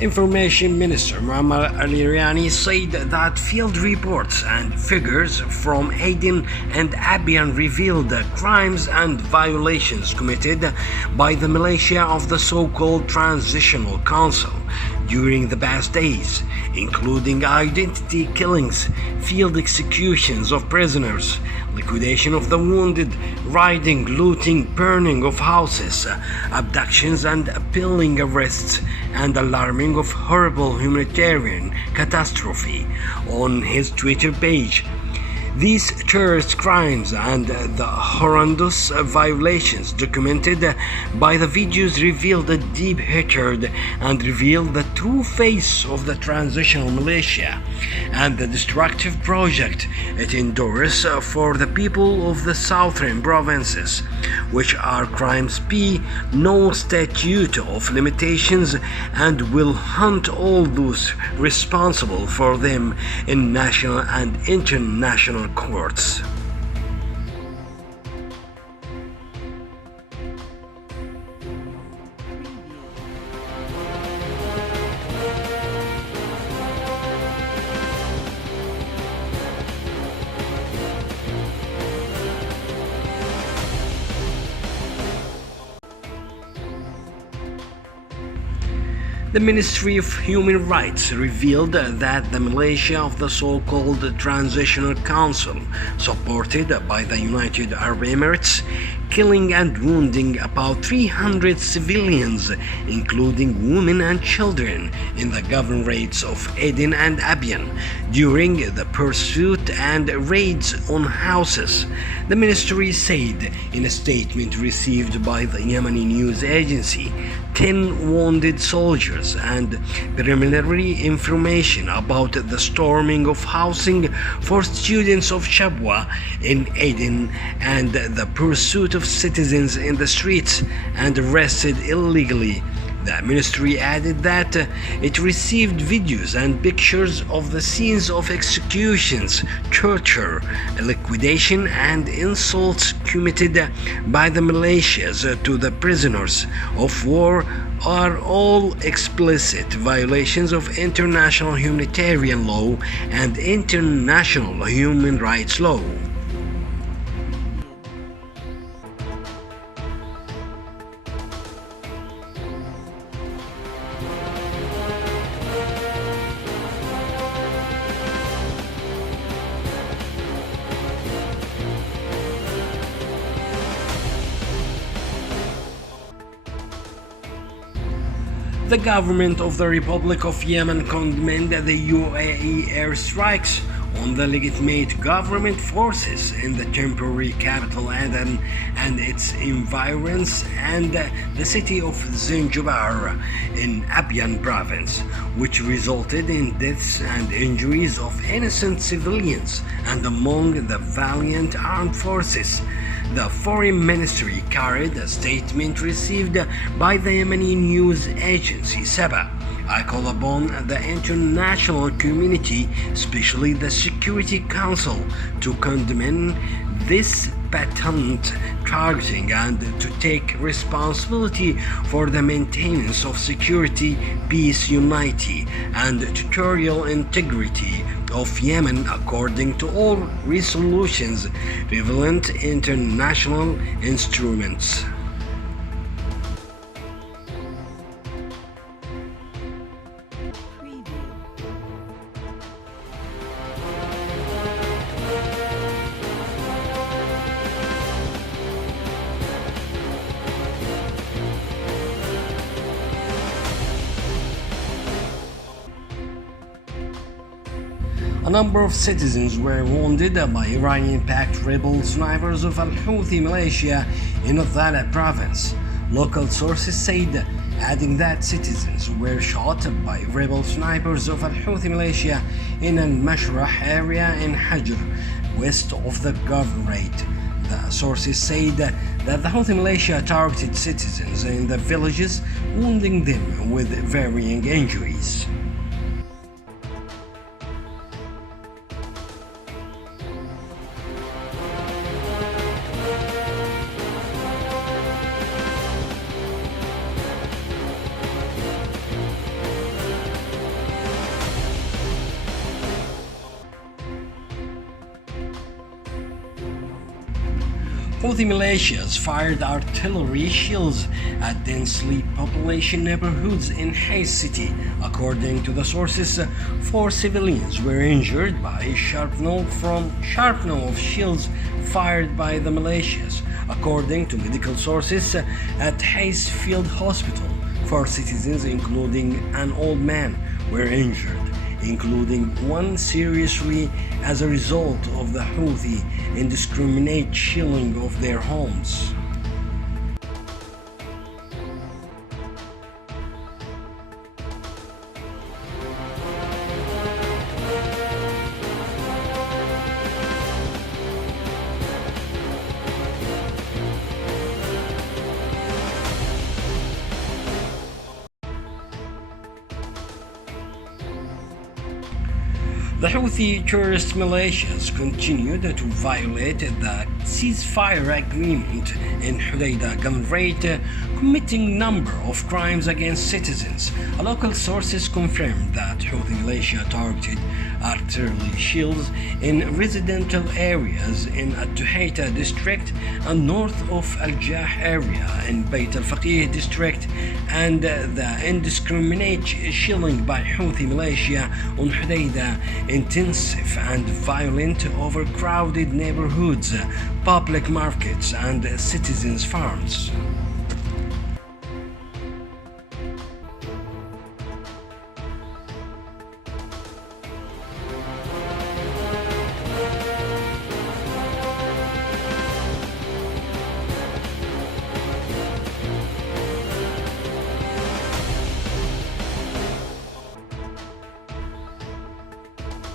Information Minister Muhammad Al-Iryani said that field reports and figures from Aden and Abyan revealed crimes and violations committed by the militia of the so-called Transitional Council during the past days, including identity killings, field executions of prisoners, liquidation of the wounded, raiding, looting, burning of houses, abductions and appalling arrests, and alarming of horrible humanitarian catastrophe on his Twitter page. These terrorist crimes and the horrendous violations documented by the videos revealed a deep hatred and revealed the true face of the transitional militia and the destructive project it endorses for the people of the southern provinces, which are crimes P no statute of limitations and will hunt all those responsible for them in national and international courts. The Ministry of Human Rights revealed that the militia of the so-called Transitional Council, supported by the United Arab Emirates, killing and wounding about 300 civilians, including women and children, in the governorates of Aden and Abyan during the pursuit and raids on houses. The ministry said in a statement received by the Yemeni news agency, 10 wounded soldiers and preliminary information about the storming of housing for students of Shabwa in Aden and the pursuit of citizens in the streets and arrested illegally. The ministry added that it received videos and pictures of the scenes of executions, torture, liquidation, and insults committed by the militias to the prisoners of war are all explicit violations of international humanitarian law and international human rights law. The government of the Republic of Yemen condemned the UAE airstrikes on the legitimate government forces in the temporary capital Aden and its environs and the city of Zinjubar in Abyan province, which resulted in deaths and injuries of innocent civilians and among the valiant armed forces. The Foreign Ministry carried a statement received by the Yemeni news agency Saba. I call upon the international community, especially the Security Council, to condemn this patent targeting and to take responsibility for the maintenance of security, peace, unity, and territorial integrity of Yemen according to all resolutions, relevant international instruments. A number of citizens were wounded by Iranian-backed rebel snipers of Al-Houthi militia in Adala province, local sources said, adding that citizens were shot by rebel snipers of Al-Houthi militia in Al-Mashrah area in Hajr, west of the governorate. The sources said that the Houthi militia targeted citizens in the villages, wounding them with varying injuries. Houthi militias fired artillery shells at densely populated neighborhoods in Hay city. According to the sources, 4 civilians were injured by shrapnel of shells fired by the militias. According to medical sources at Hayes Field Hospital, 4 citizens, including an old man, were injured, including one seriously as a result of the Houthi indiscriminate shelling of their homes. The Houthi terrorist militias continued to violate the ceasefire agreement in Hodeidah Governorate, committing number of crimes against citizens. Local sources confirmed that Houthi militia targeted artillery shells in residential areas in Al-Tuhaita district and north of Al-Jah area in Bayt al-Faqih district, and the indiscriminate shelling by Houthi militia on Hodeidah intensive and violent overcrowded neighborhoods, public markets and citizens' farms.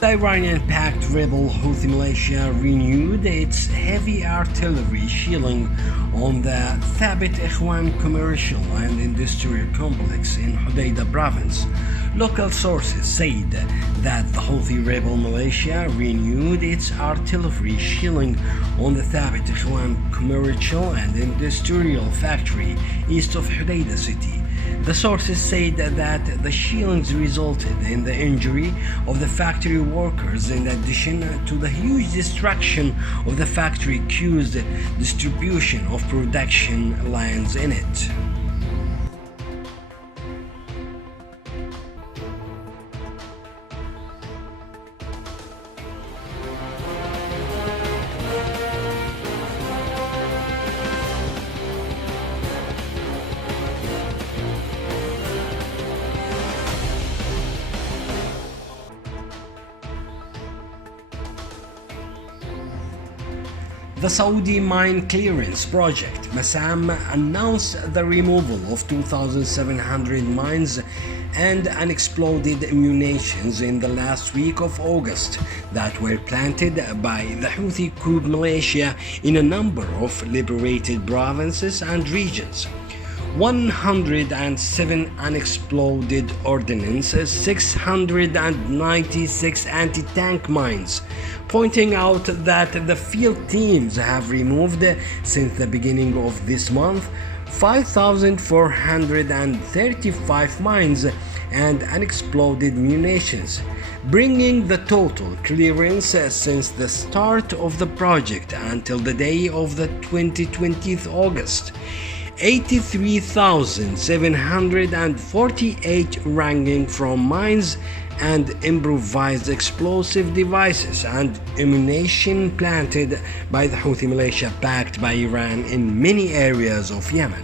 The Iranian-backed rebel Houthi militia renewed its heavy artillery shelling on the Thabit Ikhwan commercial and industrial complex in Hodeidah province. Local sources said that the Houthi rebel militia renewed its artillery shelling on the Thabit Ikhwan commercial and industrial factory east of Hodeidah city. The sources said that the shellings resulted in the injury of the factory workers in addition to the huge destruction of the factory caused distribution of production lines in it. The Saudi mine clearance project Massam announced the removal of 2,700 mines and unexploded munitions in the last week of August that were planted by the Houthi coup militia in a number of liberated provinces and regions. 107 unexploded ordnance, 696 anti-tank mines, pointing out that the field teams have removed since the beginning of this month 5,435 mines and unexploded munitions, bringing the total clearance since the start of the project until the day of the 20th August. 83,748 ranging from mines and improvised explosive devices and ammunition planted by the Houthi militia backed by Iran in many areas of Yemen.